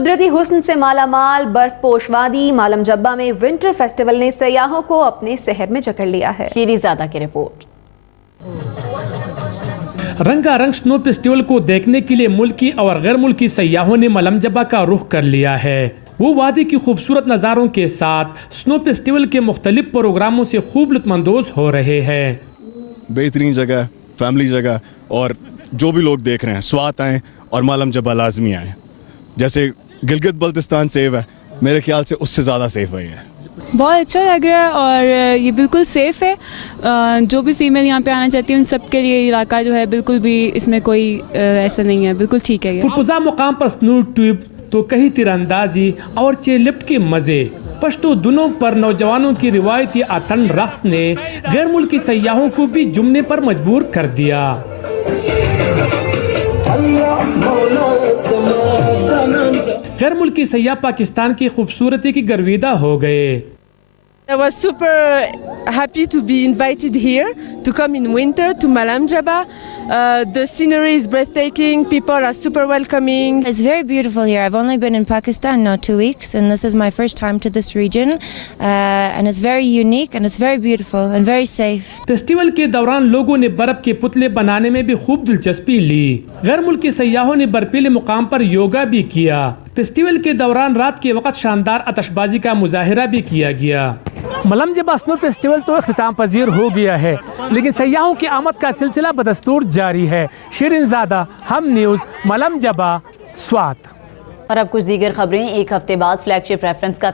قدرتی حسن سے مالا مال برف پوش وادی مالم جبہ میں ونٹر فیسٹیول نے سیاحوں کو اپنے سحر میں جکڑ لیا ہے۔ شیری زادہ کی رپورٹ۔ رنگا رنگ سنو فیسٹیول کو دیکھنے کے لیے ملکی اور غیر ملکی سیاحوں نے مالم جبہ کا رخ کر لیا ہے۔ وہ وادی کی خوبصورت نظاروں کے ساتھ سنو فیسٹیول کے مختلف پروگراموں سے خوب لطف اندوز ہو رہے ہیں۔ بہترین جگہ، فیملی جگہ، اور جو بھی لوگ دیکھ رہے ہیں سوات آئیں اور مالم جبہ لازمی آئیں۔ جیسے گلگت بلتستان سیف ہے، میرے خیال سے اس سے زیادہ سیف ہے یہ۔ بہت اچھا لگ رہا ہے اور یہ بالکل سیف ہے۔ جو بھی فیمیل یہاں پہ آنا چاہتی ہے ان سب کے لیے علاقہ جو ہے بالکل بھی اس میں کوئی ایسا نہیں ہے، بالکل ٹھیک ہے۔ پرفضا مقام پر سنو ٹیوب تو کہیں تیر اندازی اور چیئر لفٹ کے مزے، پشتو دنوں پر نوجوانوں کی روایتی اتن رقص نے غیر ملکی سیاحوں کو بھی جمنے پر مجبور کر دیا۔ غیر ملکی سیاح پاکستان کی خوبصورتی کی گرویدہ ہو گئے۔ I was super happy to be invited here to come in winter to Malam Jabba. The scenery is breathtaking. People are super welcoming. It's very beautiful here. I've only been in Pakistan now 2 weeks, and this is my first time to this region. And it's very unique, and it's very beautiful and very safe. Festival کے دوران لوگوں نے برف کے پتلے بنانے میں بھی خوب دلچسپی لی۔ غیر ملکی سیاحوں نے برفیلے مقام پر یوگا بھی کیا۔ فیسٹیول کے دوران رات کے وقت شاندار آتش بازی کا مظاہرہ بھی کیا گیا۔ مالم جبہ سنو فیسٹیول تو اختتام پذیر ہو گیا ہے، لیکن سیاحوں کی آمد کا سلسلہ بدستور جاری ہے۔ شیرین زادہ، ہم نیوز، مالم جبہ، سوات۔ اور اب کچھ دیگر خبریں۔ ایک ہفتے بعد فلیگ شپ ریفرنس کا